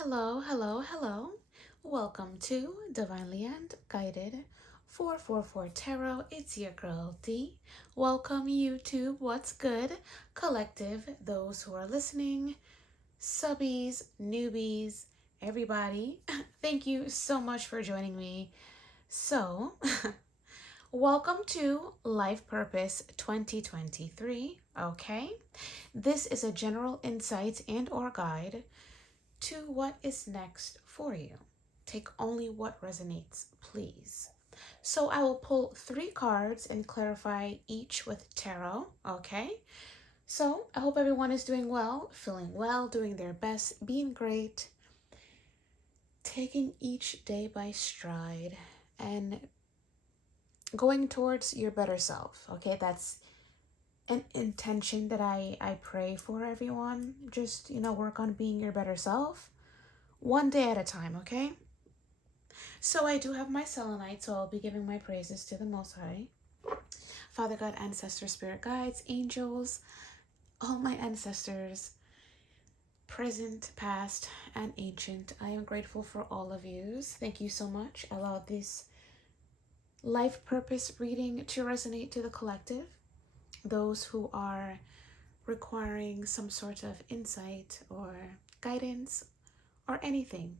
Hello, hello, hello. Welcome to Divinely and Guided 444 Tarot. It's your girl D. Welcome, YouTube. What's good? Collective, those who are listening, subbies, newbies, everybody. Thank you so much for joining me. So, welcome to Life Purpose 2023. Okay, this is a general insight and or guide to what is next for you. Take only what resonates, please. So I will pull 3 cards and clarify each with tarot, okay? So I hope everyone is doing well, feeling well, doing their best, being great, taking each day by stride, and going towards your better self, okay? That's an intention that I pray for everyone. Just, work on being your better self one day at a time, okay? So I do have my selenite, so I'll be giving my praises to the Most High. Father God, ancestors, spirit guides, angels, all my ancestors, present, past, and ancient. I am grateful for all of yous. Thank you so much. Allow this life purpose reading to resonate to the collective. Those who are requiring some sort of insight or guidance or anything,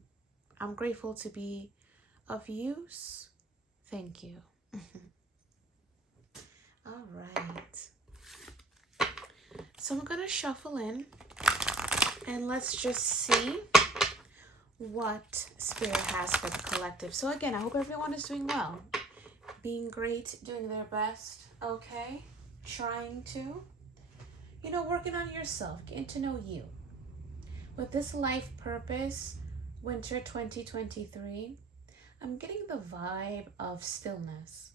I'm grateful to be of use. Thank you. All right. So I'm going to shuffle in and let's just see what Spirit has for the collective. So again, I hope everyone is doing well, being great, doing their best, okay? Trying to, working on yourself, getting to know you. With this life purpose, winter 2023, I'm getting the vibe of stillness.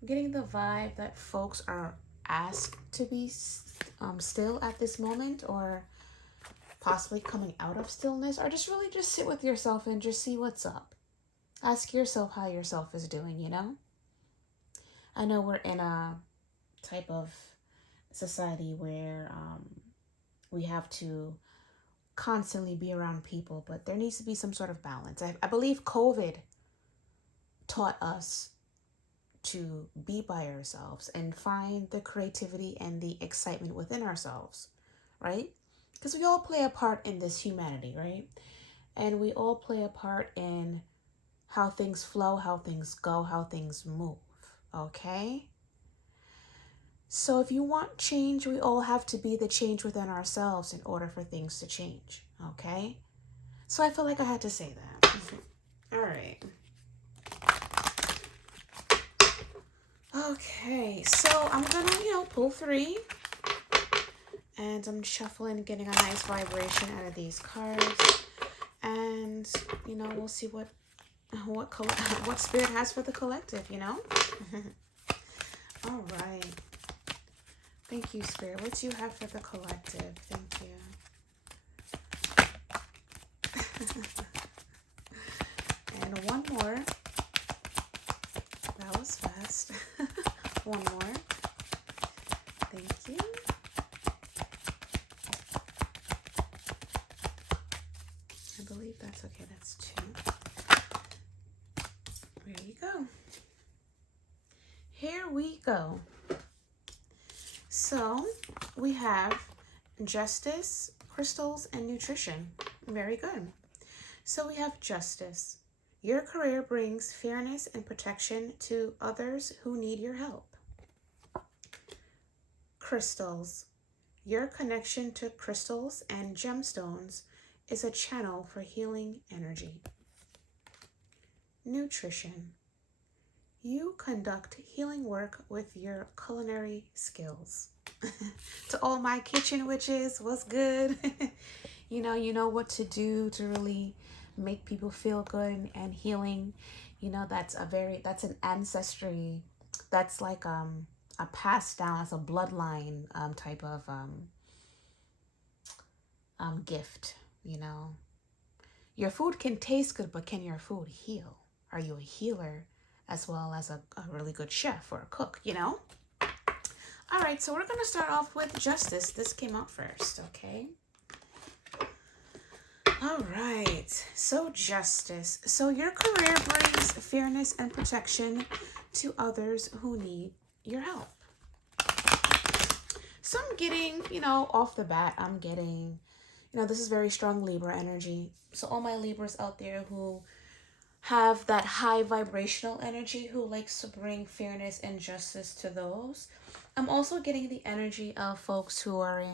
I'm getting the vibe that folks are asked to be still at this moment, or possibly coming out of stillness, or just really just sit with yourself and just see what's up. Ask yourself how yourself is doing, I know we're in a type of society where we have to constantly be around people, but there needs to be some sort of balance. I believe COVID taught us to be by ourselves and find the creativity and the excitement within ourselves, right? Because we all play a part in this humanity, right? And we all play a part in how things flow, how things go, how things move, okay? So if you want change, we all have to be the change within ourselves in order for things to change, okay? So I feel like I had to say that. All right. Okay, so I'm gonna, pull 3. And I'm shuffling, getting a nice vibration out of these cards. And, we'll see what Spirit has for the collective, All right. Thank you, Spirit. What do you have for the collective? Thank you. And one more. That was fast. One more. Thank you. I believe that's okay. That's 2. There you go. Here we go. So we have justice, crystals, and nutrition. Very good. So we have justice. Your career brings fairness and protection to others who need your help. Crystals. Your connection to crystals and gemstones is a channel for healing energy. Nutrition. You conduct healing work with your culinary skills. To all my kitchen witches, what's good? You know what to do to really make people feel good and healing. That's an ancestry. That's like a passed down as a bloodline type of gift. Your food can taste good, but can your food heal? Are you a healer as well as a really good chef or a cook? All right, so we're going to start off with justice. This came out first, okay? All right. so justice. So your career brings fairness and protection to others who need your help. So I'm getting, off the bat, I'm getting, this is very strong Libra energy. So all my Libras out there who have that high vibrational energy, who likes to bring fairness and justice to those. I'm also getting the energy of folks who are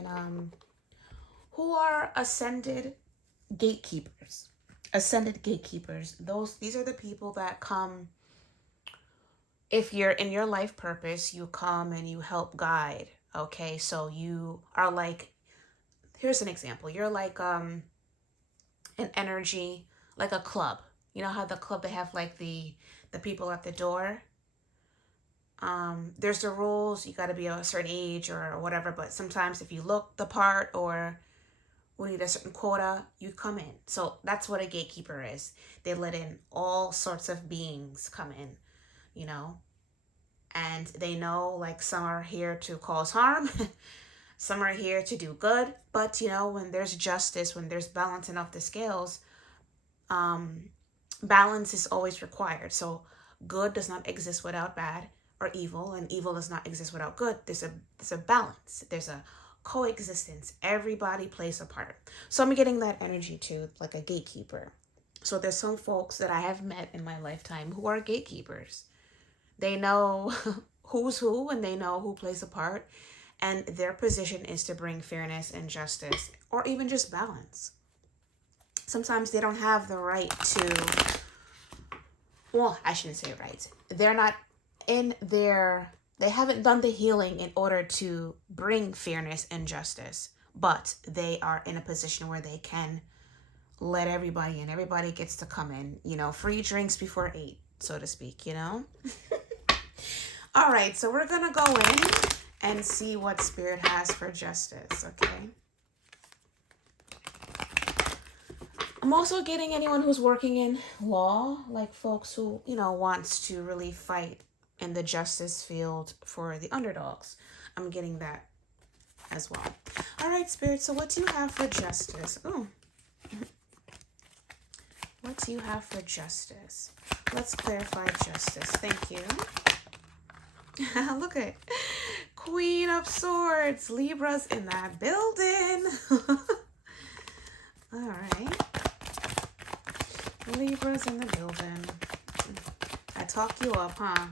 who are ascended gatekeepers. Ascended gatekeepers. These are the people that come, if you're in your life purpose, you come and you help guide. Okay, so you are like, here's an example. You're like an energy, like a club. You know how the club, they have like the people at the door. There's the rules. You got to be a certain age or whatever. But sometimes if you look the part or we need a certain quota, you come in. So that's what a gatekeeper is. They let in all sorts of beings come in, and they know, like, some are here to cause harm. Some are here to do good. But, when there's justice, when there's balancing of the scales, balance is always required. So good does not exist without bad or evil, and evil does not exist without good. There's a balance. There's a coexistence. Everybody plays a part. So I'm getting that energy too, like a gatekeeper. So there's some folks that I have met in my lifetime who are gatekeepers. They know who's who, and they know who plays a part, and their position is to bring fairness and justice, or even just balance. Sometimes they don't have the right to, well, I shouldn't say right. They're not they haven't done the healing in order to bring fairness and justice, but they are in a position where they can let everybody in. Everybody gets to come in, free drinks before 8, so to speak, All right, so we're going to go in and see what Spirit has for justice, okay? I'm also getting anyone who's working in law, like folks who, wants to really fight in the justice field for the underdogs. I'm getting that as well. All right, Spirit, so what do you have for justice? Oh, what do you have for justice? Let's clarify justice. Thank you. Look at Queen of Swords. Libra's in that building. All right. Libra's in the building. I talk you up, huh?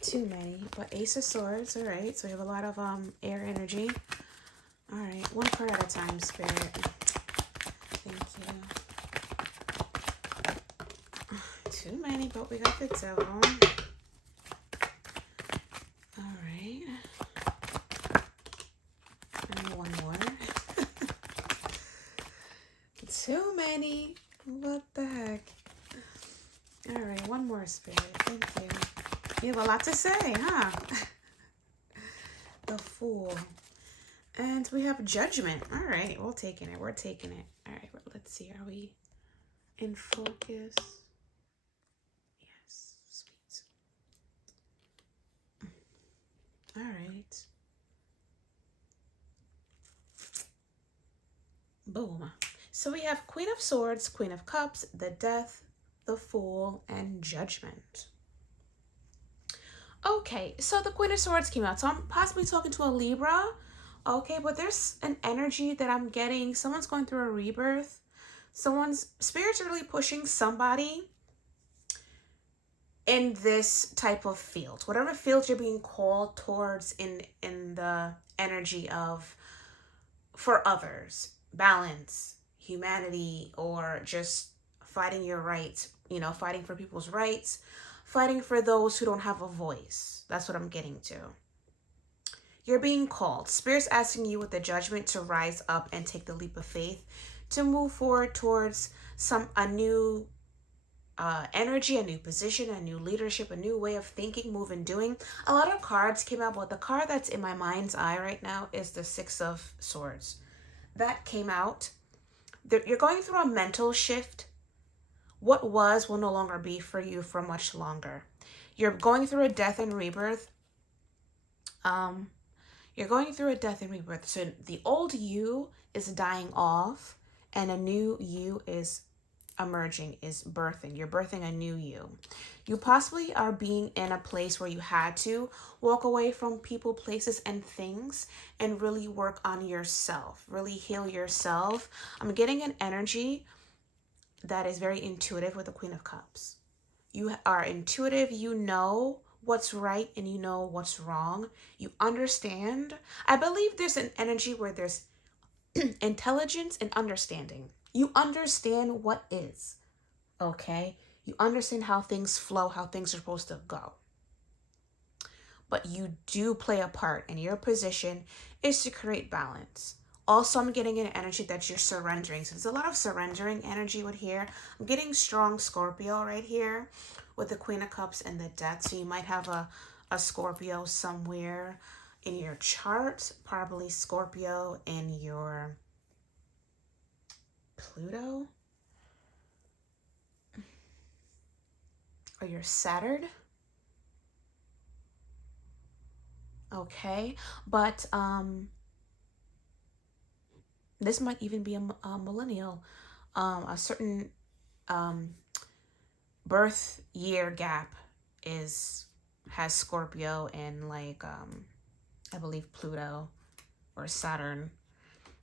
Too many, but Ace of Swords. All right, so we have a lot of air energy. All right, one card at a time, Spirit. Thank you. Too many, but we got the Devil. All right. And one more. Too many. What the heck? All right, one more, Spirit. Thank you. You have a lot to say, huh? The Fool. And we have Judgment. All right, we're taking it. We're taking it. All right, let's see. Are we in focus? Yes, sweet. All right. Boom. So we have Queen of Swords, Queen of Cups, the Death, the Fool, and Judgment. Okay, so the Queen of Swords came out. So I'm possibly talking to a Libra. Okay, but there's an energy that I'm getting. Someone's going through a rebirth. Someone's spiritually pushing somebody in this type of field. Whatever field you're being called towards in the energy of for others, balance, humanity, or just fighting your rights, fighting for people's rights, fighting for those who don't have a voice. That's what I'm getting to. You're being called. Spirit's asking you with the Judgment to rise up and take the leap of faith, to move forward towards a new energy, a new position, a new leadership, a new way of thinking, moving, doing. A lot of cards came out, but the card that's in my mind's eye right now is the Six of Swords. That came out. You're going through a mental shift. What was will no longer be for you for much longer. You're going through a death and rebirth. You're going through a death and rebirth. So the old you is dying off, and a new you is emerging, is birthing. You're birthing a new you. You possibly are being in a place where you had to walk away from people, places, and things and really work on yourself, really heal yourself. I'm getting an energy that is very intuitive with the Queen of Cups. You are intuitive, you know what's right and you know what's wrong. You understand. I believe there's an energy where there's intelligence and understanding. You understand what is, okay? You understand how things flow, how things are supposed to go. But you do play a part, and your position is to create balance. Also, I'm getting an energy that you're surrendering. So there's a lot of surrendering energy with here. I'm getting strong Scorpio right here with the Queen of Cups and the Death. So you might have a Scorpio somewhere in your chart, probably Scorpio in your Pluto or your Saturn. Okay, but this might even be a millennial, a certain um, birth year gap has Scorpio and like I believe Pluto or Saturn.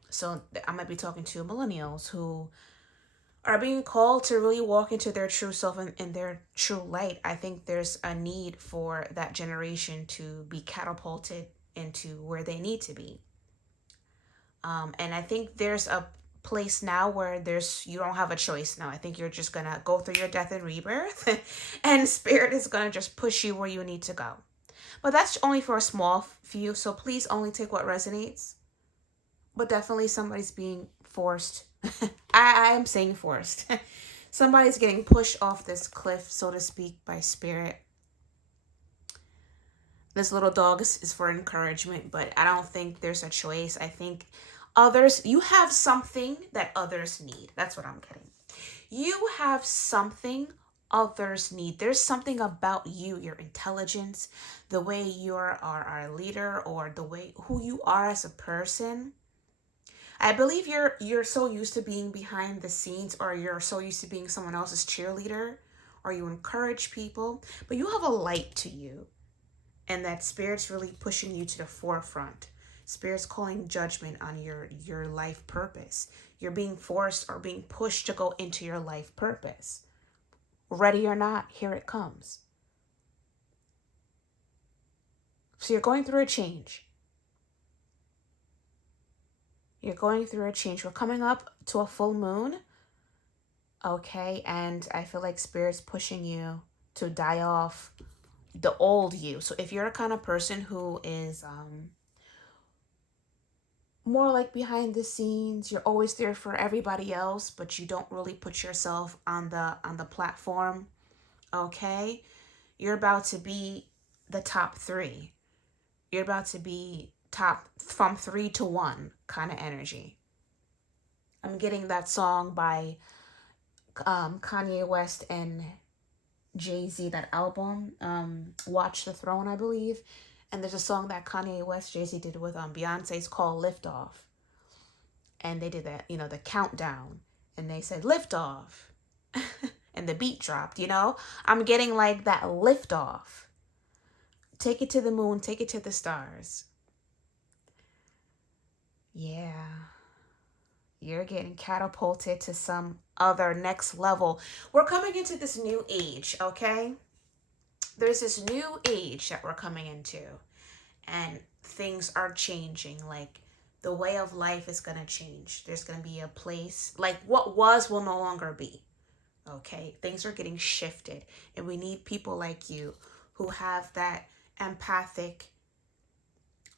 So I might be talking to millennials who are being called to really walk into their true self and their true light. I think there's a need for that generation to be catapulted into where they need to be. And I think there's a place now where you don't have a choice now. I think you're just gonna go through your death and rebirth and spirit is gonna just push you where you need to go. But that's only for a small few, so please only take what resonates. But definitely somebody's being forced. I am saying forced. Somebody's getting pushed off this cliff, so to speak, by spirit. This little dog is for encouragement, but I don't think there's a choice. I think you have something that others need. That's what I'm getting. You have something others need. There's something about you, your intelligence, the way you are our leader, or the way who you are as a person. I believe you're so used to being behind the scenes, or you're so used to being someone else's cheerleader, or you encourage people, but you have a light to you, and that spirit's really pushing you to the forefront. Spirit's calling judgment on your life purpose. You're being forced or being pushed to go into your life purpose. Ready or not, here it comes. So you're going through a change. You're going through a change. We're coming up to a full moon. Okay, and I feel like spirit's pushing you to die off the old you. So if you're a kind of person who is more like behind the scenes, you're always there for everybody else, but you don't really put yourself on the platform. Okay, you're about to be the top 3. You're about to be top from 3 to 1 kind of energy. I'm getting that song by Kanye West and Jay-Z, that album, Watch the Throne, I believe. And there's a song that Kanye West, Jay-Z did with Beyonce's called Lift Off. And they did that, the countdown. And they said, lift off. And the beat dropped, I'm getting like that lift off. Take it to the moon, take it to the stars. Yeah. You're getting catapulted to some other next level. We're coming into this new age, okay? There's this new age that we're coming into. And things are changing. Like, the way of life is going to change. There's going to be a place, like what was will no longer be. Okay? Things are getting shifted. And we need people like you who have that empathic,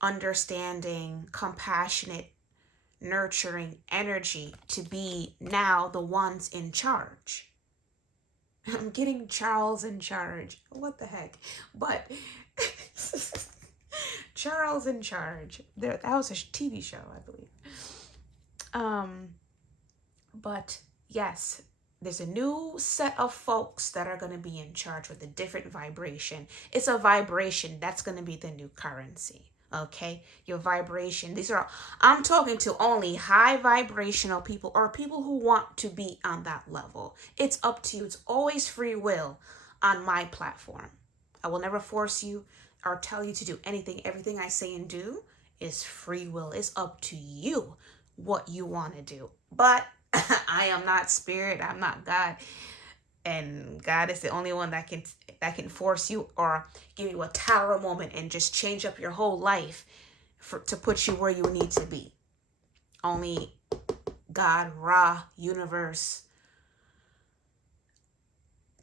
understanding, compassionate, nurturing energy to be now the ones in charge. I'm getting Charles in charge. What the heck? But Charles in charge. That was a TV show, I believe. But yes, there's a new set of folks that are going to be in charge with a different vibration. It's a vibration that's going to be the new currency. Okay, your vibration. I'm talking to only high vibrational people or people who want to be on that level. It's up to you. It's always free will on my platform. I will never force you or tell you to do anything. Everything I say and do is free will. It's up to you what you want to do. But I am not spirit. I'm not God. And God is the only one that can force you or give you a tower moment and just change up your whole life to put you where you need to be. Only God, Ra, universe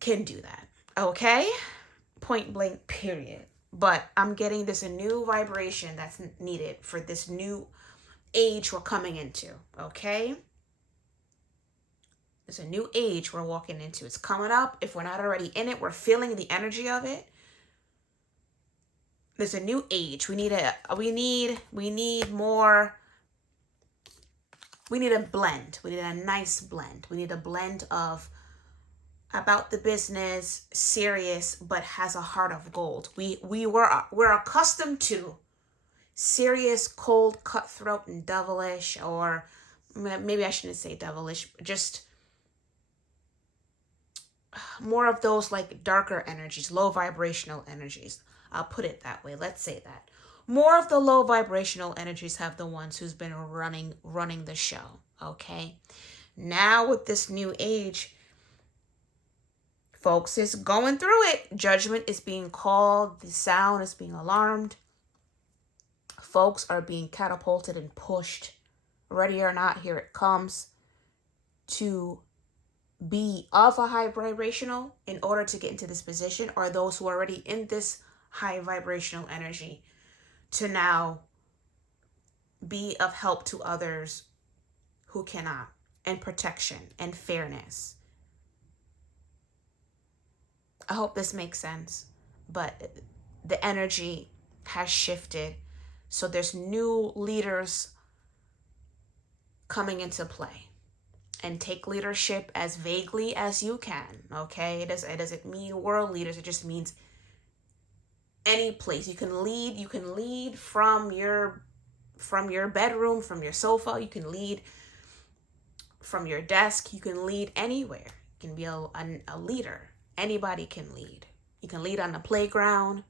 can do that. Okay? Point blank, period. But I'm getting this a new vibration that's needed for this new age we're coming into. Okay? It's a new age we're walking into. It's coming up. If we're not already in it, we're feeling the energy of it. There's a new age. We need more. We need a blend. We need a nice blend. We need a blend of about the business, serious, but has a heart of gold. We're accustomed to serious, cold, cutthroat, and devilish, or maybe I shouldn't say devilish, just more of those like darker energies, low vibrational energies. I'll put it that way. Let's say that. More of the low vibrational energies have the ones who's been running the show. Okay. Now with this new age, folks is going through it. Judgment is being called. The sound is being alarmed. Folks are being catapulted and pushed. Ready or not, here it comes to be of a high vibrational in order to get into this position, or those who are already in this high vibrational energy to now be of help to others who cannot, and protection and fairness. I hope this makes sense, but the energy has shifted. So there's new leaders coming into play. And take leadership as vaguely as you can, okay? It doesn't mean world leaders. It just means any place you can lead. You can lead from your bedroom, from your sofa. You can lead from your desk. You can lead anywhere. You can be a leader. Anybody can lead. You can lead on the playground.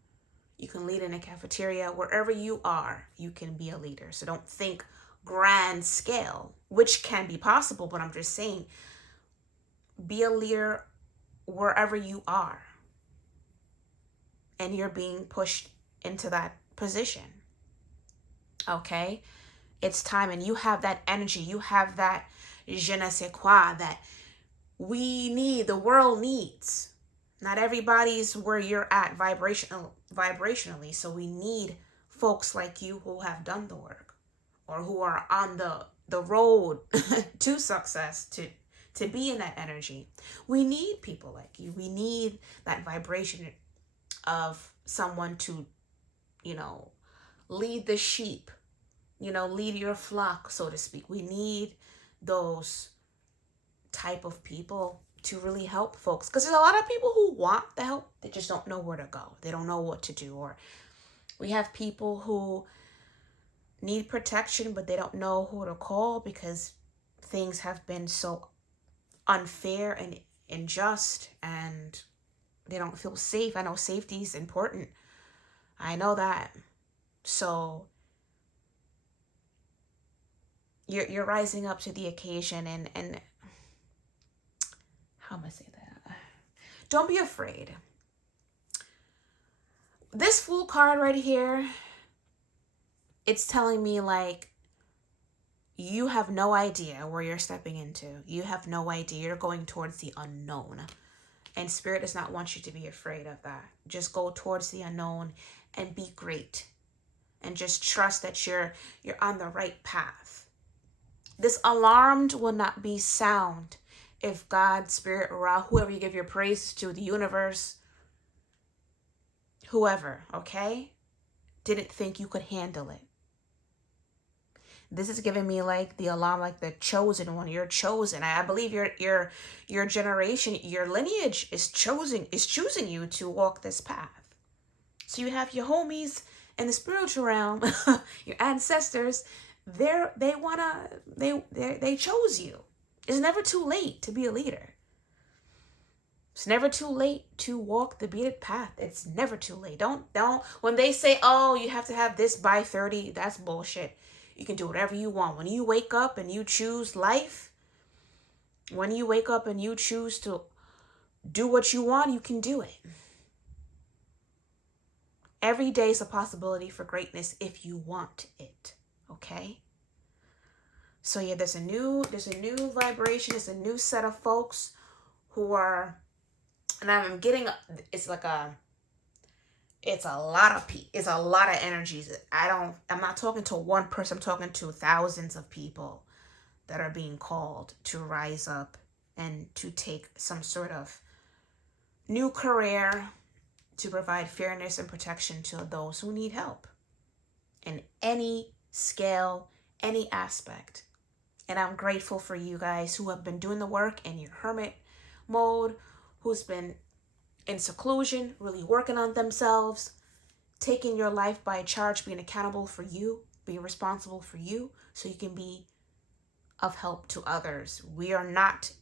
You can lead in a cafeteria. Wherever you are, you can be a leader. So don't think grand scale, which can be possible, but I'm just saying, be a leader wherever you are, and you're being pushed into that position. Okay, it's time, and you have that energy, you have that je ne sais quoi that the world needs. Not everybody's where you're at vibrationally, so we need folks like you who have done the work, or who are on the road to success, to be in that energy. We need people like you. We need that vibration of someone to, lead the sheep, lead your flock, so to speak. We need those type of people to really help folks, because there's a lot of people who want the help. They just don't know where to go. They don't know what to do. Or we have people who need protection, but they don't know who to call because things have been so unfair and unjust, and they don't feel safe. I know safety is important. I know that. So you're rising up to the occasion, and how am I say that? Don't be afraid. This Fool card right here, it's telling me like you have no idea where you're stepping into. You have no idea. You're going towards the unknown. And Spirit does not want you to be afraid of that. Just go towards the unknown and be great. And just trust that you're on the right path. This alarmed will not be sound if God, Spirit, Ra, whoever you give your praise to, the universe, whoever, okay, didn't think you could handle it. This is giving me like the alarm, like the chosen one. You're chosen. I believe your generation, your lineage is choosing you to walk this path. So you have your homies In the spiritual realm, your ancestors, they chose you. It's never too late to be a leader. It's never too late to walk the beaded path. It's never too late. Don't when they say, "Oh, you have to have this by 30," that's bullshit. You can do whatever you want. When you wake up and you choose life, when you wake up and you choose to do what you want, you can do it. Every day is a possibility for greatness if you want it. Okay? So yeah, there's a new vibration, there's a new set of folks who are, and I'm getting, it's like it's a lot of energies. I'm not talking to one person, I'm talking to thousands of people that are being called to rise up and to take some sort of new career to provide fairness and protection to those who need help in any scale, any aspect. And I'm grateful for you guys who have been doing the work in your hermit mode, who's been in seclusion, really working on themselves, taking your life by charge, being accountable for you, being responsible for you, so you can be of help to others. We are not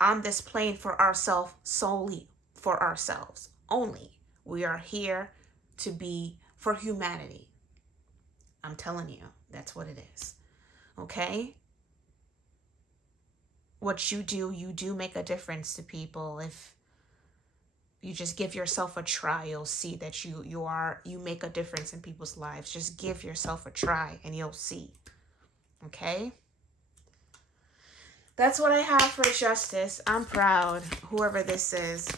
on this plane for ourselves, solely for ourselves only. We are here to be for humanity. I'm telling you, that's what it is. Okay? What you do make a difference to people. If you just give yourself a try, you'll see that you make a difference in people's lives. Just give yourself a try and you'll see. Okay? That's what I have for justice. I'm proud, whoever this is.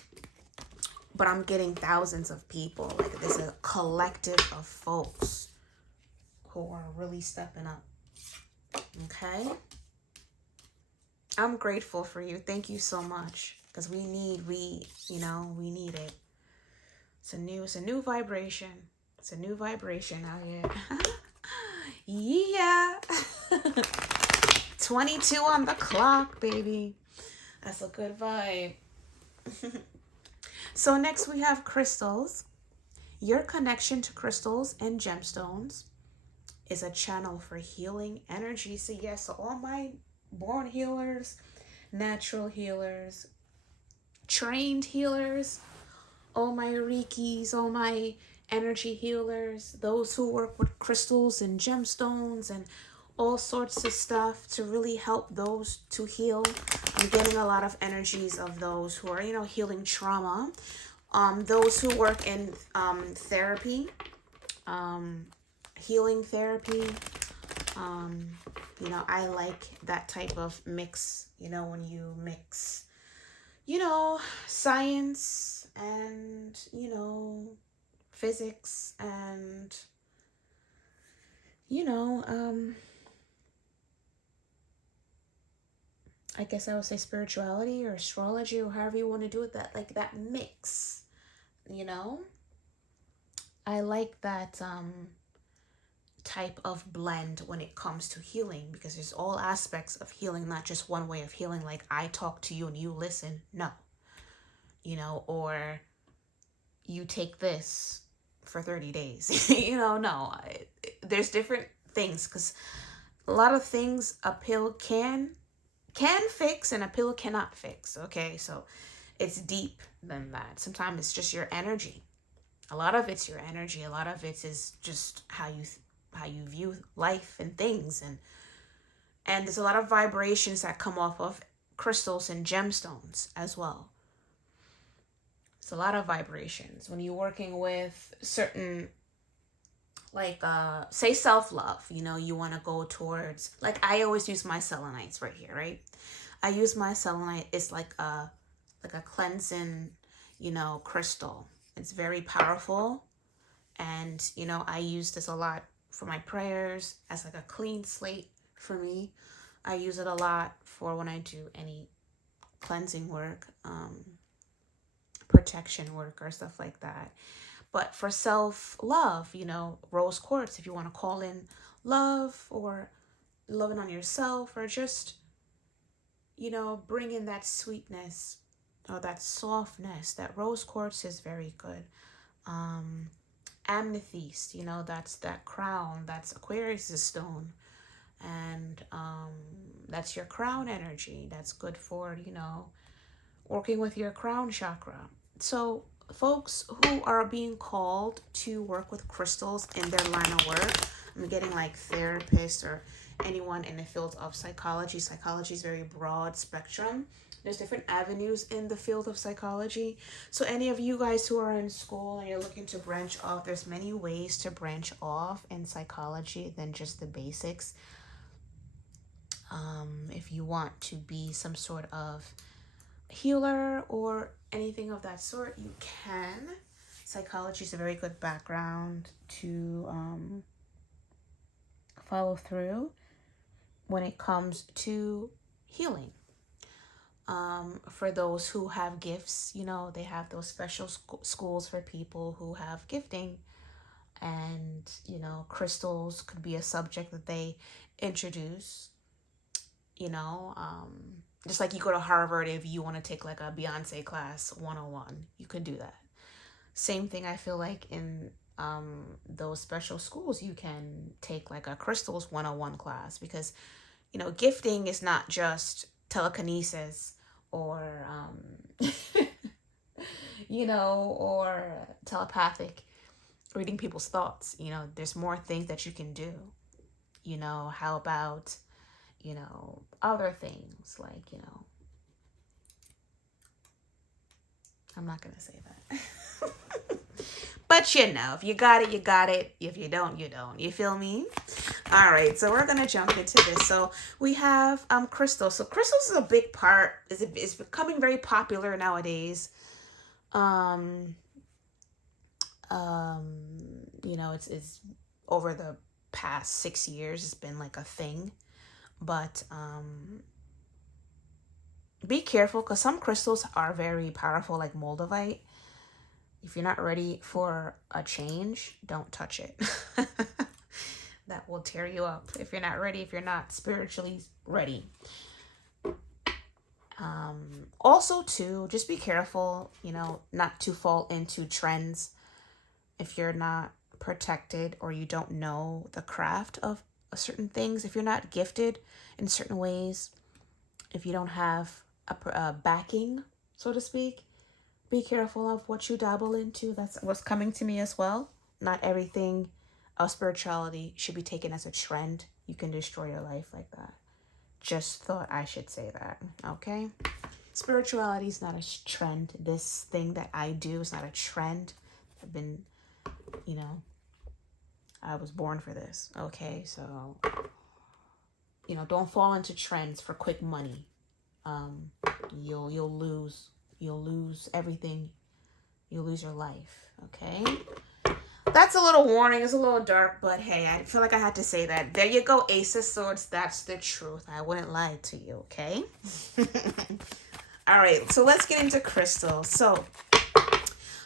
But I'm getting thousands of people. Like, there's a collective of folks who are really stepping up. Okay? I'm grateful for you. Thank you so much. Because we need it. It's a new vibration. It's a new vibration out here. Yeah. 22 on the clock, baby. That's a good vibe. So next we have crystals. Your connection to crystals and gemstones is a channel for healing energy. So yes, so all my born healers, natural healers, trained healers, all my Reikis, all my energy healers, those who work with crystals and gemstones and all sorts of stuff to really help those to heal. I'm getting a lot of energies of those who are, healing trauma. Those who work in therapy, healing therapy. I like that type of mix, when you mix, science and, physics and, I guess I would say spirituality or astrology or however you want to do it, that mix, I like that type of blend when it comes to healing, because there's all aspects of healing, not just one way of healing, like I talk to you and you listen. No. Or you take this for 30 days. No. There's different things, because a lot of things a pill can fix and a pill cannot fix. Okay, so it's deep than that. Sometimes it's just your energy. A lot of it's your energy. A lot of it is just how you view life and things, and there's a lot of vibrations that come off of crystals and gemstones as well. It's a lot of vibrations when you're working with certain, like say self-love, you want to go towards, like I always use my selenites right here, right? I use my selenite. It's like a cleansing, crystal. It's very powerful, and I use this a lot for my prayers as like a clean slate for me. I use it a lot for when I do any cleansing work, protection work or stuff like that. But for self-love, rose quartz, if you want to call in love or loving on yourself, or just, bring in that sweetness or that softness, that rose quartz is very good. amethyst, you know, that's that crown, that's Aquarius' stone. And that's your crown energy. That's good for, you know, working with your crown chakra. So folks who are being called to work with crystals in their line of work, I'm getting like therapists or anyone in the field of psychology. Psychology is very broad spectrum. There's different avenues in the field of psychology. So any of you guys who are in school and you're looking to branch off, there's many ways to branch off in psychology than just the basics. If you want to be some sort of healer or anything of that sort, you can. Psychology is a very good background to follow through when it comes to healing. For those who have gifts, you know, they have those special schools for people who have gifting. And, you know, crystals could be a subject that they introduce, you know, just like you go to Harvard if you want to take like a Beyonce class 101, you could do that. Same thing, I feel like in those special schools, you can take like a crystals 101 class, because, you know, gifting is not just telekinesis or, you know, or telepathic reading people's thoughts. You know, there's more things that you can do. You know, how about, you know, other things like, you know, I'm not going to say that. But, you know, if you got it, you got it. If you don't, you don't. You feel me? All right, so we're going to jump into this. So we have crystals. So crystals is a big part. It's becoming very popular nowadays. You know, it's over the past 6 years, it's been like a thing. But be careful, because some crystals are very powerful, like moldavite. If you're not ready for a change, don't touch it. That will tear you up if you're not ready, if you're not spiritually ready. Also, too, just be careful, you know, not to fall into trends if you're not protected or you don't know the craft of certain things. If you're not gifted in certain ways, if you don't have a backing, so to speak, be careful of what you dabble into. That's what's coming to me as well. Not everything of spirituality should be taken as a trend. You can destroy your life like that. Just thought I should say that, okay? Spirituality is not a trend. This thing that I do is not a trend. I've been, you know, I was born for this, okay? So, you know, don't fall into trends for quick money. You'll lose everything. You'll lose your life, okay? That's a little warning. It's a little dark, but hey, I feel like I had to say that. There you go, Ace of Swords. That's the truth. I wouldn't lie to you, okay? All right, so let's get into crystals. So,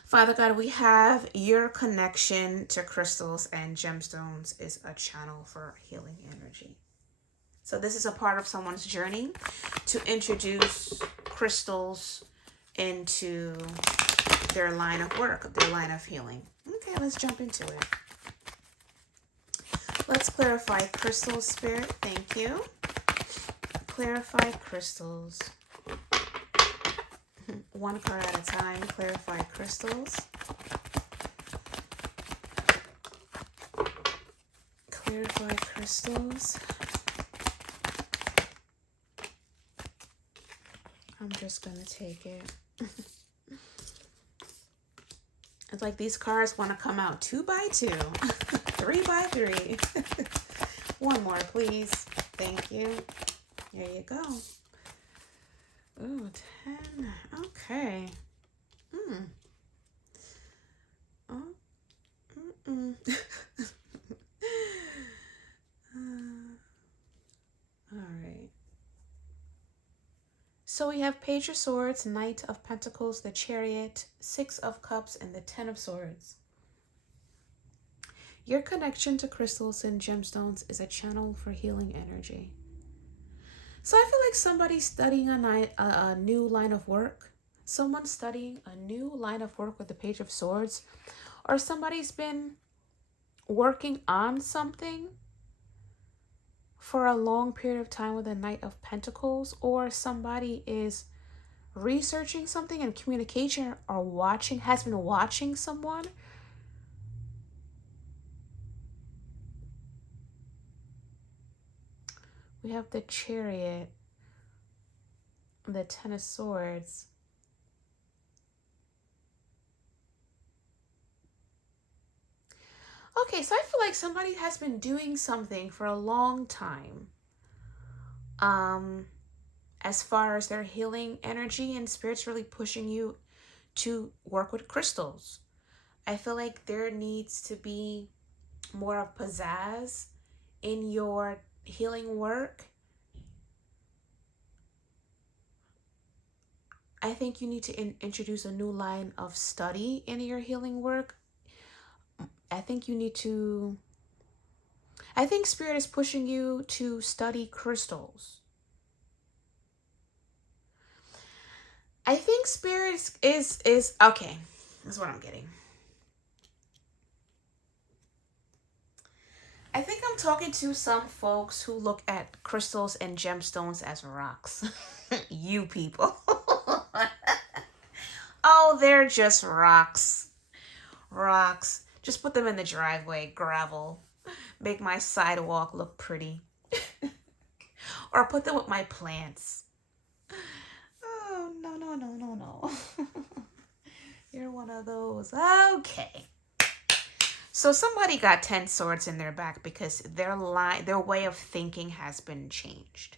Father God, we have your connection to crystals and gemstones is a channel for healing energy. So this is a part of someone's journey to introduce crystals into their line of work, their line of healing. Okay, let's jump into it. Let's clarify crystals, Spirit. Thank you. Clarify crystals. One card at a time. Clarify crystals. Clarify crystals. I'm just going to take it. It's like these cards want to come out 2 by 2, 3 by 3. One more, please. Thank you. There you go. Ooh, 10. Okay. Oh. All right. So we have Page of Swords, Knight of Pentacles, the Chariot, 6 of Cups, and the 10 of Swords. Your connection to crystals and gemstones is a channel for healing energy. So I feel like somebody's studying a new line of work. Someone's studying a new line of work with the Page of Swords. or somebody's been working on something for a long period of time with the Knight of Pentacles, or somebody is researching something in communication or has been watching someone. We have the Chariot, the Ten of Swords. Okay, so I feel like somebody has been doing something for a long time. As far as their healing energy, and spirit's really pushing you to work with crystals. I feel like there needs to be more of pizzazz in your healing work. I think you need to introduce a new line of study in your healing work. I think spirit is pushing you to study crystals. I think spirit is okay. That's what I'm getting. I think I'm talking to some folks who look at crystals and gemstones as rocks. You people. Oh, they're just rocks. Rocks. Just put them in the driveway, gravel. Make my sidewalk look pretty. Or put them with my plants. Oh, no, no, no, no, no. You're one of those. Okay. So somebody got 10 swords in their back because their way of thinking has been changed.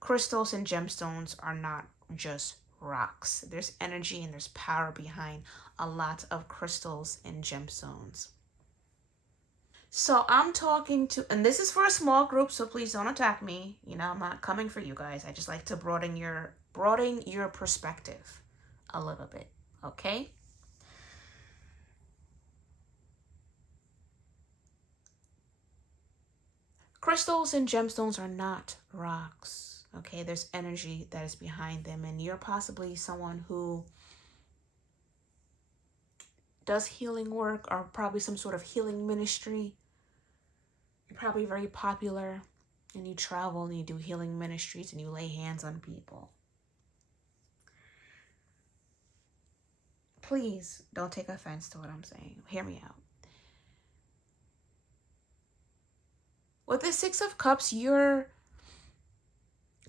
Crystals and gemstones are not just rocks. There's energy and there's power behind a lot of crystals and gemstones. So I'm talking to, and this is for a small group, so please don't attack me. You know, I'm not coming for you guys. I just like to broaden your perspective a little bit, okay? Crystals and gemstones are not rocks, okay? There's energy that is behind them, and you're possibly someone who does healing work or probably some sort of healing ministry. You're probably very popular and you travel and you do healing ministries and you lay hands on people. Please don't take offense to what I'm saying. Hear me out. With the Six of Cups, you're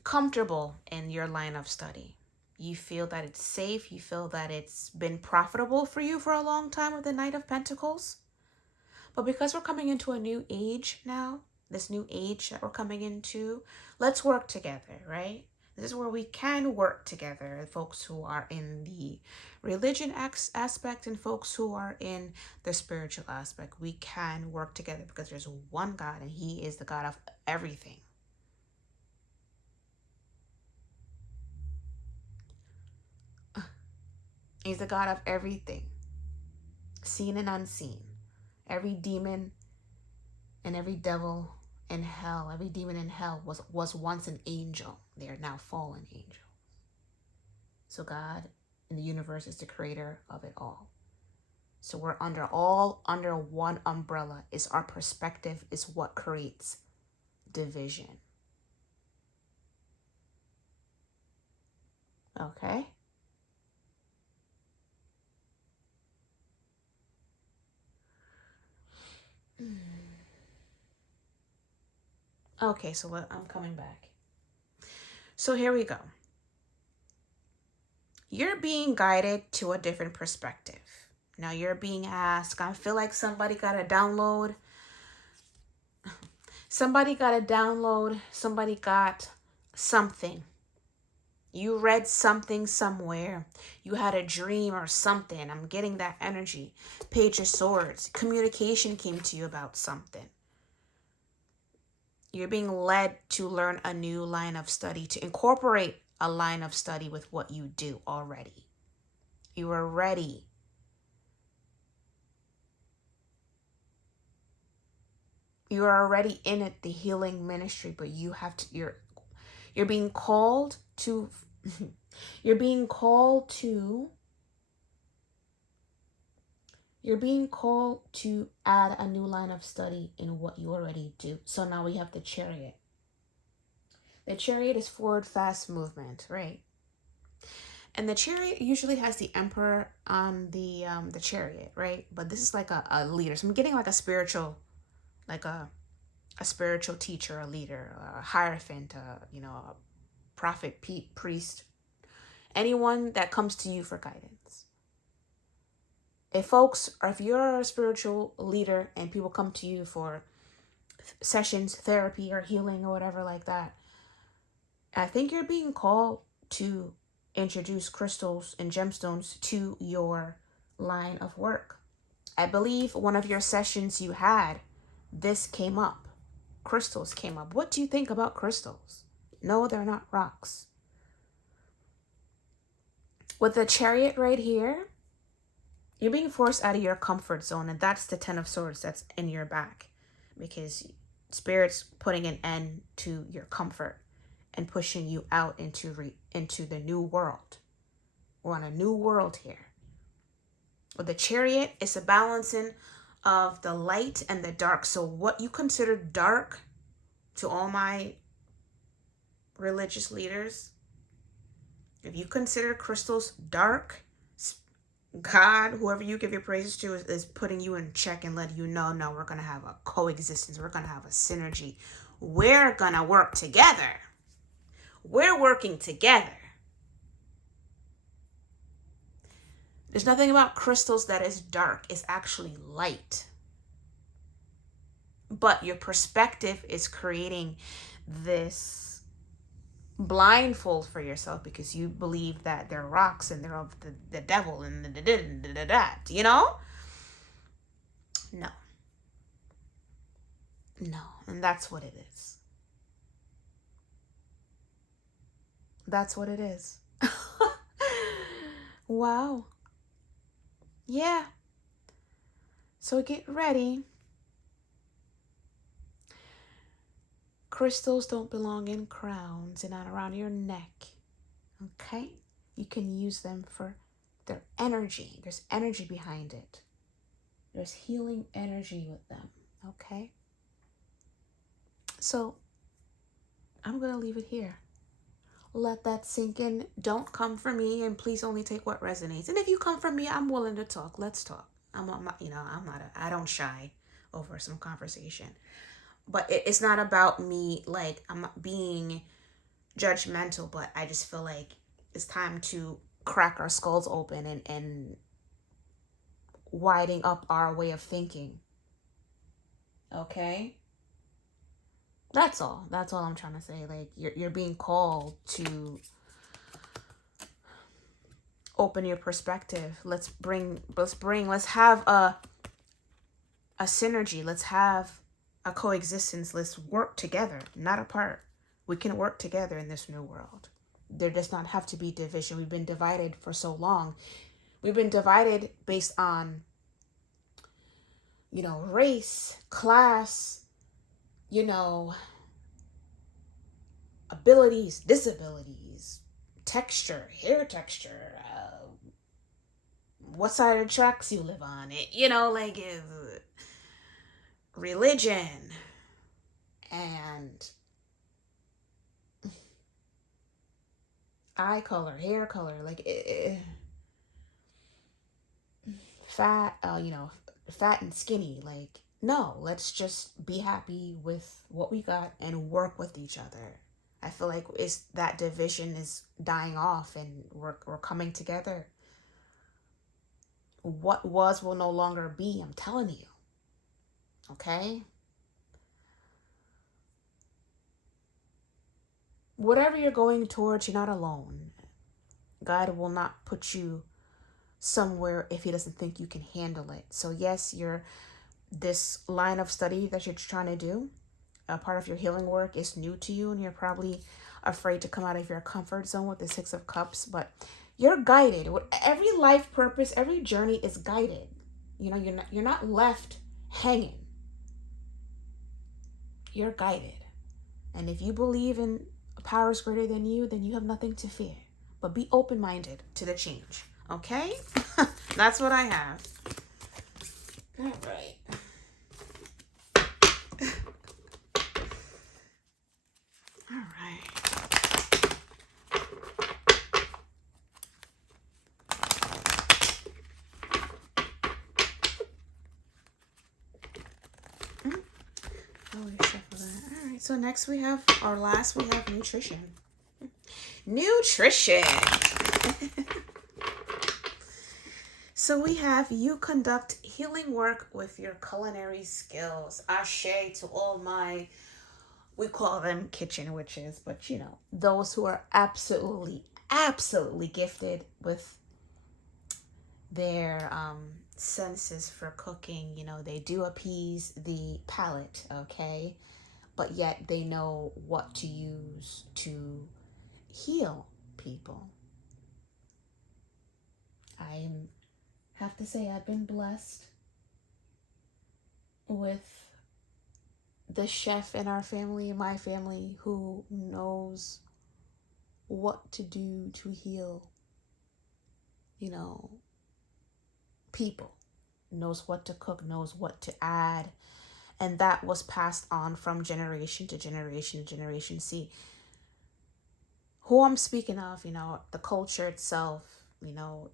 comfortable in your line of study. You feel that it's safe. You feel that it's been profitable for you for a long time with the Knight of Pentacles. But because we're coming into a new age now, this new age that we're coming into, let's work together, right? This is where we can work together. Folks who are in the religion aspect and folks who are in the spiritual aspect, we can work together because there's one God and He is the God of everything. He's the God of everything, seen and unseen. Every demon and every devil in hell, every demon in hell was once an angel. They are now fallen angels. So God in the universe is the creator of it all. So we're under one umbrella. Is our perspective is what creates division. Okay? Okay, so I'm coming back. So here we go. You're being guided to a different perspective. Now you're being asked, I feel like somebody got a download. Somebody got something. You read something somewhere. You had a dream or something. I'm getting that energy. Page of Swords. Communication came to you about something. You're being led to learn a new line of study, to incorporate a line of study with what you do already. You are ready. You are already in it, the healing ministry, but you're being called to you're being called to You're being called to add a new line of study in what you already do. So now we have the chariot. The chariot is forward fast movement, right? And the chariot usually has the emperor on the chariot, right? But this is like a leader. So I'm getting like a spiritual, like a spiritual teacher, a leader, a hierophant, a prophet, priest, anyone that comes to you for guidance. If you're a spiritual leader and people come to you for sessions, therapy, or healing or whatever like that, I think you're being called to introduce crystals and gemstones to your line of work. I believe one of your sessions you had, this came up. Crystals came up. What do you think about crystals? No, they're not rocks. With the chariot right here, you're being forced out of your comfort zone, and that's the 10 of Swords that's in your back, because Spirit's putting an end to your comfort and pushing you out into the new world. We're on a new world here. With the chariot, it's a balancing of the light and the dark. So what you consider dark, to all my religious leaders, if you consider crystals dark, God, whoever you give your praises to, is putting you in check and letting you know, no, we're going to have a coexistence. We're going to have a synergy. We're going to work together. We're working together. There's nothing about crystals that is dark. It's actually light. But your perspective is creating this blindfold for yourself because you believe that they're rocks and they're of the devil and that, you know? No. No. And that's what it is. That's what it is. Wow. Yeah. So get ready. Crystals don't belong in crowns and not around your neck. Okay? You can use them for their energy. There's energy behind it. There's healing energy with them. Okay? So I'm going to leave it here. Let that sink in. Don't come for me, and please only take what resonates. And if you come for me, I'm willing to talk. Let's talk. I don't shy over some conversation. But it's not about me, like, I'm not being judgmental, but I just feel like it's time to crack our skulls open and widen up our way of thinking. Okay? That's all I'm trying to say. Like, you're being called to open your perspective. Let's have a synergy. Let's have a coexistence. Let's work together, not apart. We can work together in this new world. There does not have to be division. We've been divided for so long. We've been divided based on, race, class, abilities, disabilities, texture, hair texture, what side of the tracks you live on, religion, and eye color, hair color, fat, fat and skinny. Like, no, let's just be happy with what we got and work with each other. I feel like that division is dying off and we're coming together. What was will no longer be, I'm telling you. Okay? Whatever you're going towards, you're not alone. God will not put you somewhere if he doesn't think you can handle it. So yes, this line of study that you're trying to do, a part of your healing work, is new to you, and you're probably afraid to come out of your comfort zone with the 6 of Cups, but you're guided. Every life purpose, every journey is guided. You're not left hanging. You're guided. And if you believe in powers greater than you, then you have nothing to fear. But be open-minded to the change. Okay? That's what I have. All right. All right. Oh, we shuffle that. All right. So next we have we have nutrition. Nutrition. So we have you conduct healing work with your culinary skills. Ashe to all my, we call them kitchen witches, but you know, those who are absolutely gifted with their senses for cooking. You know, they do appease the palate, okay? But yet they know what to use to heal people. I have to say, I've been blessed with the chef in our family, in my family, who knows what to do to heal, you know, people, knows what to cook, knows what to add. And that was passed on from generation to generation to generation. See, who I'm speaking of, you know, the culture itself, you know,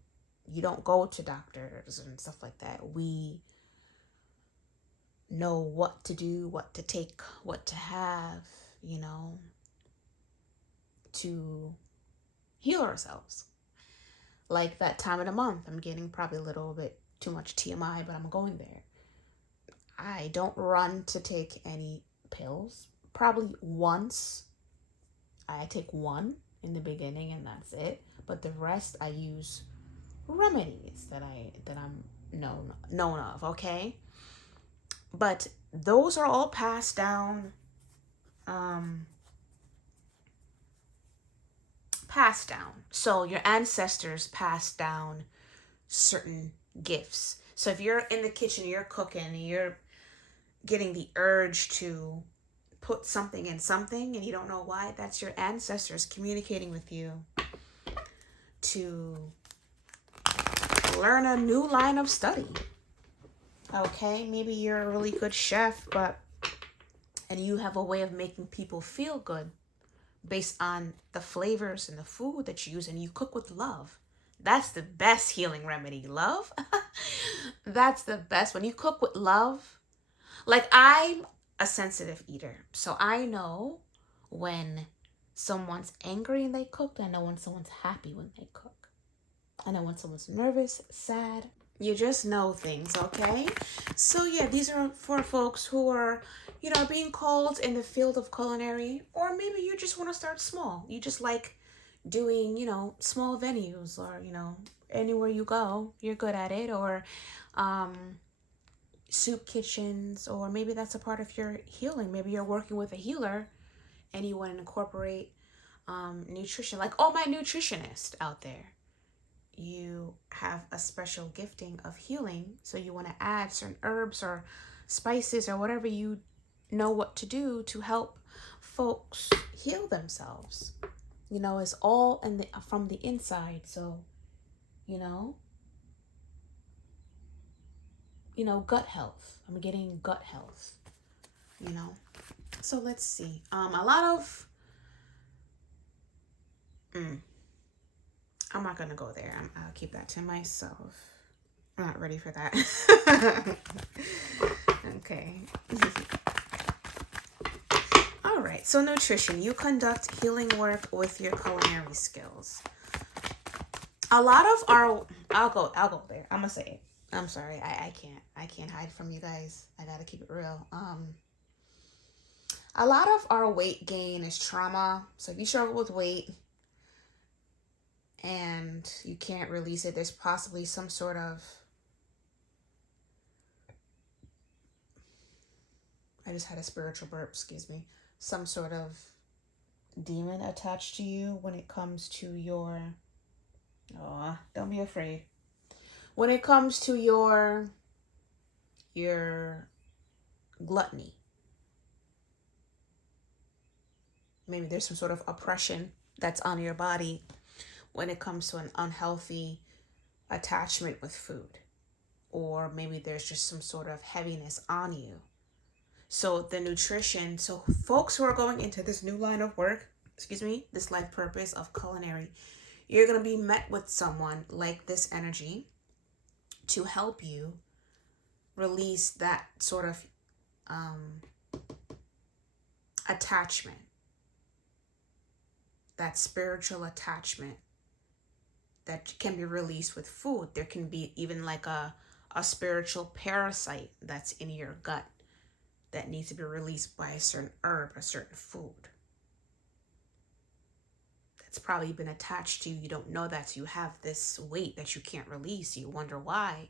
you don't go to doctors and stuff like that. We know what to do, what to take, what to have, you know, to heal ourselves. Like that time of the month, I'm getting probably a little bit too much TMI, but I'm going there. I don't run to take any pills. Probably once. I take one in the beginning and that's it. But the rest I use remedies that I'm known of, okay? But those are all passed down um passed down. So your ancestors passed down certain gifts. So if you're in the kitchen, you're cooking, and you're getting the urge to put something in something and you don't know why, that's your ancestors communicating with you to learn a new line of study. Okay, maybe you're a really good chef, and you have a way of making people feel good based on the flavors and the food that you use, and you cook with love. That's the best healing remedy. Love. That's the best. When you cook with love, like I'm a sensitive eater, so I know when someone's angry and they cook. I know when someone's happy when they cook. I know when someone's nervous, sad. You just know things, okay? So yeah, these are for folks who are, you know, being called in the field of culinary, or maybe you just want to start small. You just like doing, you know, small venues, or, you know, anywhere you go, you're good at it, or soup kitchens, or maybe that's a part of your healing. Maybe you're working with a healer and you want to incorporate nutrition. Like all my nutritionists out there, you have a special gifting of healing, so you want to add certain herbs or spices or whatever you know what to do to help folks heal themselves. You know, it's all from the inside. So, you know, gut health. I'm getting gut health, you know. So let's see. A lot of I'm not gonna go there. I'll keep that to myself. I'm not ready for that. Okay. All right. So nutrition. You conduct healing work with your culinary skills. A lot of our I'll go there. I'm gonna say it. I'm sorry. I can't hide from you guys. I gotta keep it real. A lot of our weight gain is trauma. So if you struggle with weight and you can't release it, there's possibly some sort of, I just had a spiritual burp, excuse me, some sort of demon attached to you when it comes to your, oh, don't be afraid. When it comes to your gluttony, maybe there's some sort of oppression that's on your body when it comes to an unhealthy attachment with food. or maybe there's just some sort of heaviness on you. So the nutrition, so folks who are going into this new line of work, this life purpose of culinary, you're going to be met with someone like this energy to help you release that sort of attachment, that spiritual attachment that can be released with food. There can be even like a spiritual parasite that's in your gut that needs to be released by a certain herb, a certain food. That's probably been attached to you. You don't know that. So you have this weight that you can't release. You wonder why.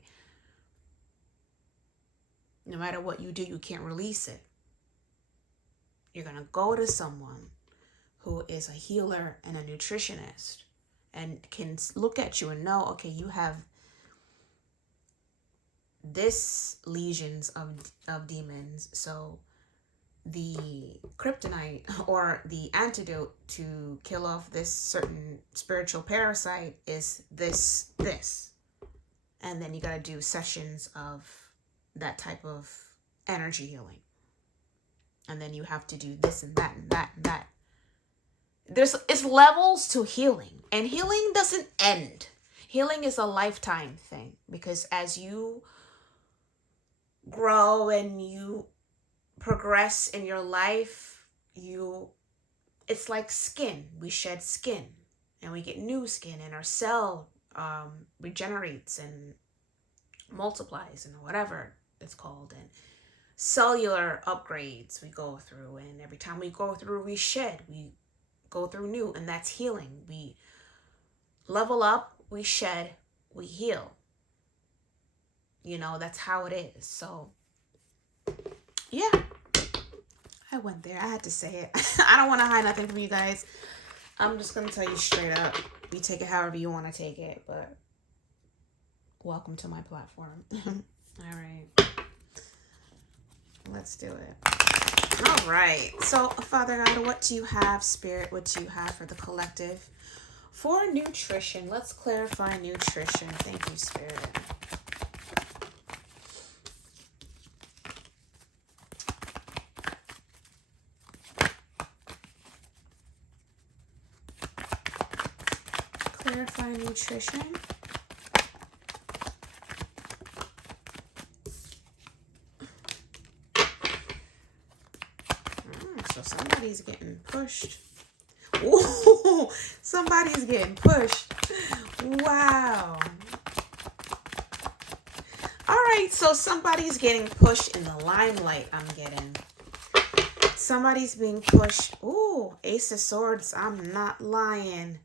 No matter what you do, you can't release it. You're going to go to someone who is a healer and a nutritionist and can look at you and know, okay, you have this legions of demons. So the kryptonite or the antidote to kill off this certain spiritual parasite is this. And then you got to do sessions of that type of energy healing. And then you have to do this and that and that and that. It's levels to healing, and healing doesn't end. Healing is a lifetime thing, because as you grow and you progress in your life, it's like skin. We shed skin and we get new skin, and our cell regenerates and multiplies and whatever it's called, and cellular upgrades we go through, and every time we go through, we shed, we go through new, and that's healing. We level up, we shed, we heal. That's how it is. So yeah, I went there. I had to say it. I don't want to hide nothing from you guys. I'm just gonna tell you straight up. You take it however you want to take it, but welcome to my platform. All right, let's do it. All right. So, Father God, what do you have, Spirit? What do you have for the collective? For nutrition, let's clarify nutrition. Thank you, Spirit. Clarify nutrition. So somebody's getting pushed. Ooh, somebody's getting pushed. Wow. All right, so somebody's getting pushed in the limelight. I'm getting. Somebody's being pushed. Ooh, Ace of Swords. I'm not lying.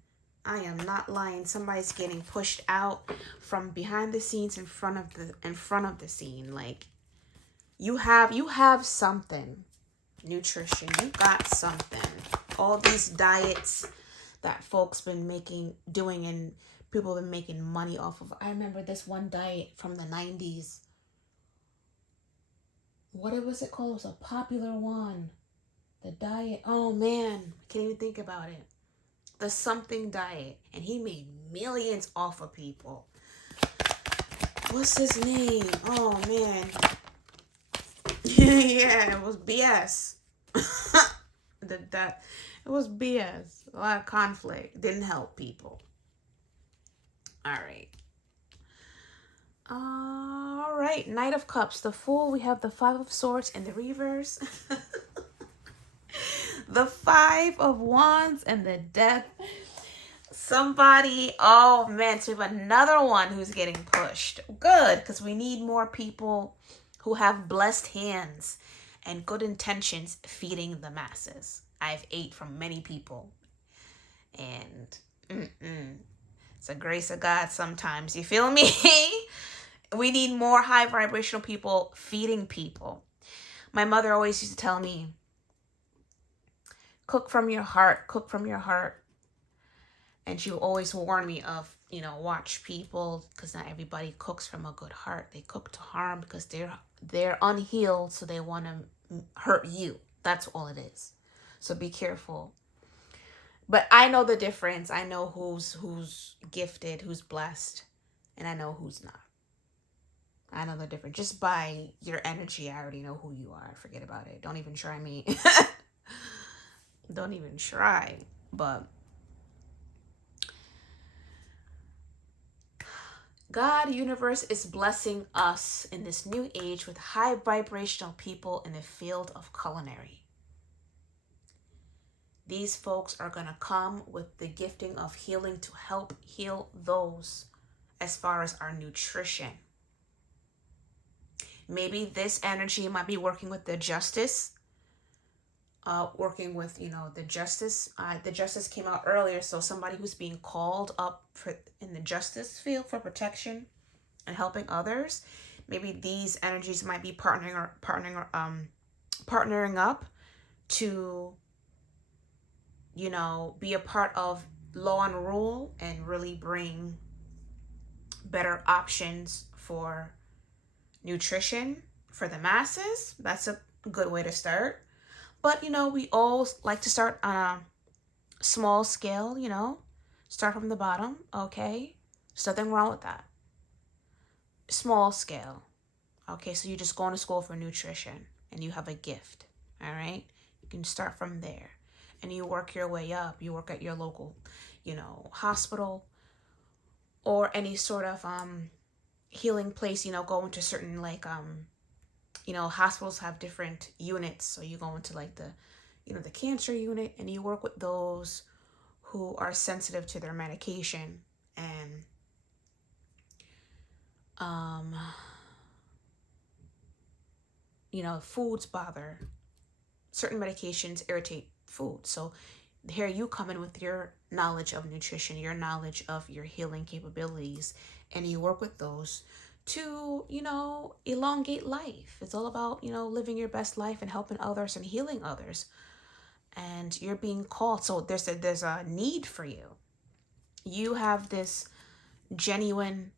I am not lying. Somebody's getting pushed out from behind the scenes in front of the scene. Like you have something. Nutrition, you got something. All these diets that folks been doing, and people have been making money off of. I remember this one diet from the 90s. What was it called? It was a popular one. The diet. Oh man, can't even think about it. The something diet, and he made millions off of people. What's his name? Oh man. Yeah, it was BS. It was BS. A lot of conflict. Didn't help people. All right. Knight of Cups, the Fool. We have the Five of Swords in the reverse. The Five of Wands and the Death. Somebody, oh man, so we have another one who's getting pushed. Good, because we need more people who have blessed hands and good intentions feeding the masses. I've ate from many people, and it's a grace of God sometimes. You feel me? We need more high vibrational people feeding people. My mother always used to tell me, cook from your heart, cook from your heart. And she would always warn me of, watch people, because not everybody cooks from a good heart. They cook to harm because they're unhealed, so they want to hurt you. That's all it is. So be careful. But I know the difference. I know who's gifted, who's blessed, and I know who's not. I know they're different. Just by your energy, I already know who you are. Forget about it. Don't even try me. Don't even try. But God, universe is blessing us in this new age with high vibrational people in the field of culinary. These folks are going to come with the gifting of healing to help heal those as far as our nutrition. Maybe this energy might be working with the justice, working with, the justice. The justice came out earlier, so somebody who's being called up in the justice field for protection and helping others. Maybe these energies might be partnering up to, be a part of law and rule and really bring better options for nutrition for the masses. That's a good way to start. But, we all like to start on a small scale, start from the bottom, okay? There's nothing wrong with that. Small scale. Okay, so you're just going to school for nutrition and you have a gift, all right? You can start from there and you work your way up. You work at your local, hospital or any sort of healing place, go into certain hospitals have different units. So you go into like the cancer unit and you work with those who are sensitive to their medication and foods bother. Certain medications irritate food. So here you come in with your knowledge of nutrition, your knowledge of your healing capabilities, and you work with those to, elongate life. It's all about, living your best life and helping others and healing others. And you're being called. So there's a need for you. You have this genuine,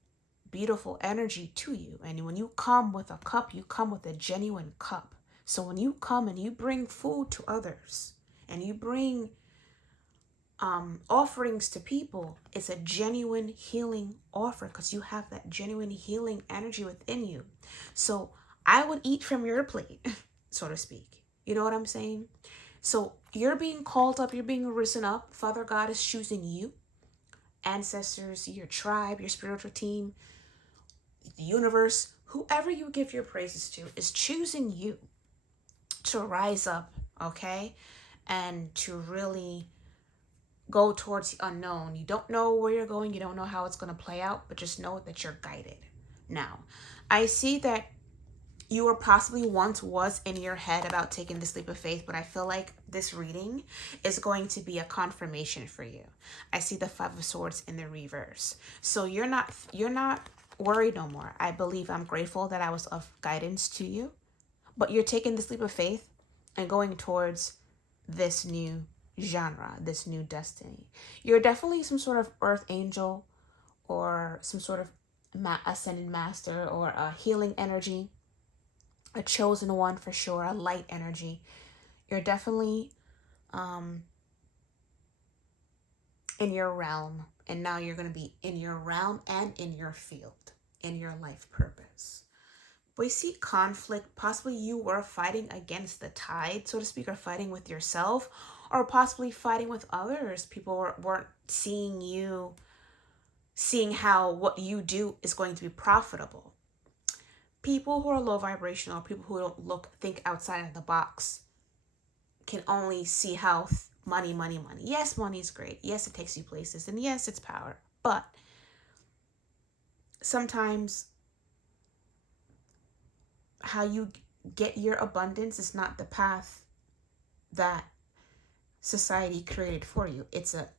beautiful energy to you. And when you come with a cup, you come with a genuine cup. So when you come and you bring food to others and you bring offerings to people, it's a genuine healing offer because you have that genuine healing energy within you. So I would eat from your plate, so to speak. You know what I'm saying? So you're being called up, you're being risen up. Father God is choosing you, ancestors, your tribe, your spiritual team, the universe, whoever you give your praises to is choosing you to rise up, okay? And to really go towards the unknown. You don't know where you're going. You don't know how it's going to play out, but just know that you're guided. Now, I see that you were possibly once was in your head about taking this leap of faith, but I feel like this reading is going to be a confirmation for you. I see the 5 of Swords in the reverse. So you're not worried no more. I believe I'm grateful that I was of guidance to you, but you're taking this leap of faith and going towards this new genre, this new destiny. You're definitely some sort of earth angel or some sort of ascended master or a healing energy, a chosen one for sure, a light energy. You're definitely in your realm, and now you're going to be in your realm and in your field, in your life purpose. We see conflict. Possibly you were fighting against the tide, so to speak, or fighting with yourself, or possibly fighting with others. People weren't seeing how what you do is going to be profitable. People who are low vibrational, people who don't think outside of the box, can only see how money. Yes, money is great. Yes, it takes you places. And yes, it's power. But sometimes how you get your abundance is not the path that society created for you.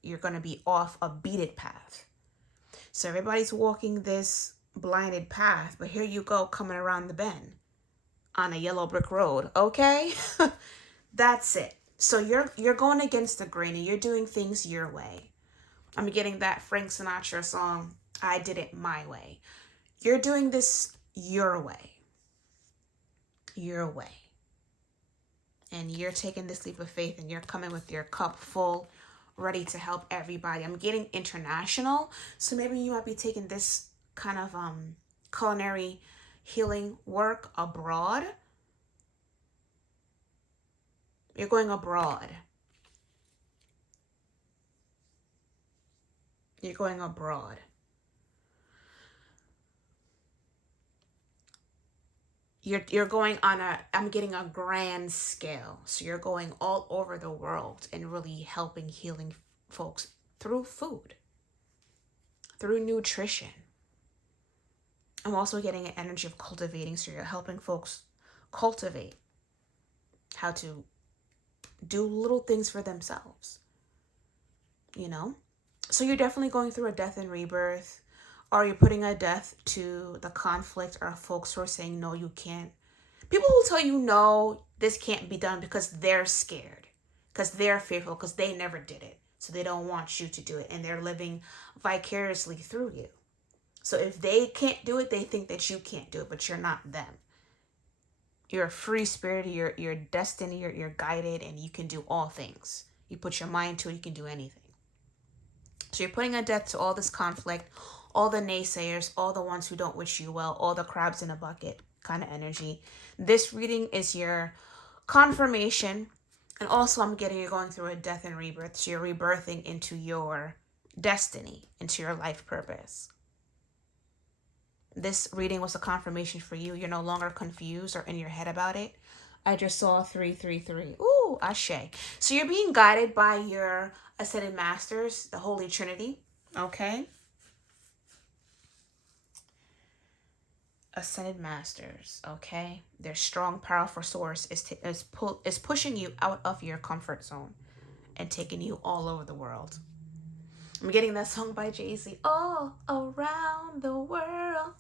You're going to be off a beaded path. So everybody's walking this blinded path, but here you go coming around the bend on a yellow brick road, okay? That's it. So you're going against the grain and you're doing things your way. I'm getting that Frank Sinatra song, I Did It My Way. You're doing this your way. Your way. And you're taking this leap of faith and you're coming with your cup full, ready to help everybody. I'm getting international. So maybe you might be taking this kind of culinary healing work abroad. You're going abroad. You're going abroad. You're going on I'm getting a grand scale. So you're going all over the world and really helping healing folks through food, through nutrition. I'm also getting an energy of cultivating. So you're helping folks cultivate how to do little things for themselves, So you're definitely going through a death and rebirth. Or you're putting a death to the conflict, or folks who are saying, no, you can't. People who tell you, no, this can't be done because they're scared, because they're fearful, because they never did it. So they don't want you to do it. And they're living vicariously through you. So if they can't do it, they think that you can't do it, but you're not them. You're a free spirit, you're destined, you're guided, and you can do all things. You put your mind to it, you can do anything. So you're putting a death to all this conflict, all the naysayers, all the ones who don't wish you well, all the crabs in a bucket kind of energy. This reading is your confirmation. And also I'm getting you're going through a death and rebirth. So you're rebirthing into your destiny, into your life purpose. This reading was a confirmation for you. You're no longer confused or in your head about it. I just saw 333. Ooh, ashe. So you're being guided by your ascended masters, the Holy Trinity. Okay. Ascended masters. Okay. Their strong, powerful source is pushing you out of your comfort zone and taking you all over the world. I'm getting that song by Jay-Z, All Around the World.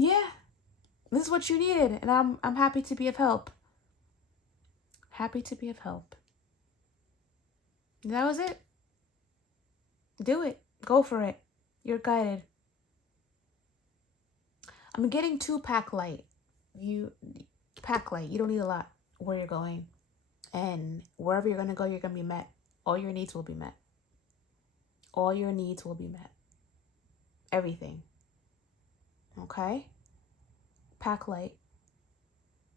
Yeah, this is what you needed, and I'm happy to be of help. Happy to be of help. That was it. Do it. Go for it. You're guided. I'm getting 2-pack light. Pack light. You don't need a lot where you're going, and wherever you're gonna go, you're gonna be met. All your needs will be met. All your needs will be met. Everything. Okay? Pack light.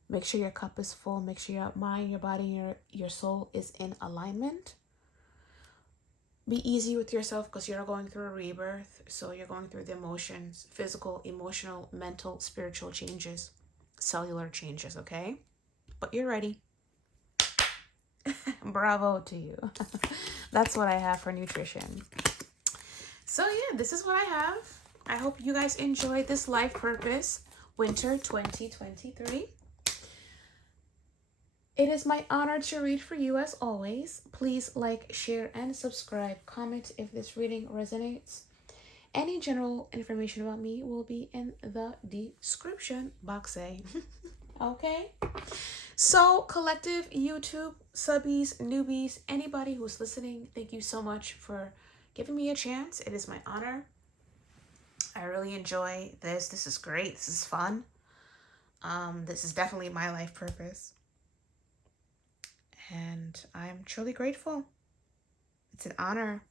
Make sure your cup is full. Make sure your mind, your body, your soul is in alignment. Be easy with yourself because you're going through a rebirth. So you're going through the emotions, physical, emotional, mental, spiritual changes, cellular changes, okay? But you're ready. Bravo to you. That's what I have for nutrition. So yeah, this is what I have. I hope you guys enjoyed this life purpose winter 2023. It is my honor to read for you as always. Please like, share, and subscribe. Comment if this reading resonates. Any general information about me will be in the description box. Okay? So, collective YouTube, subbies, newbies, anybody who's listening, thank you so much for giving me a chance. It is my honor. I really enjoy this. This is great. This is fun. This is definitely my life purpose. And I'm truly grateful. It's an honor.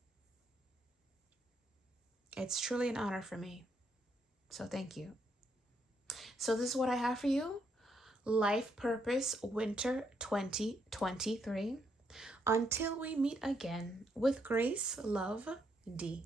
It's truly an honor for me. So thank you. So this is what I have for you. Life Purpose Winter 2023. Until we meet again, with grace, love, D.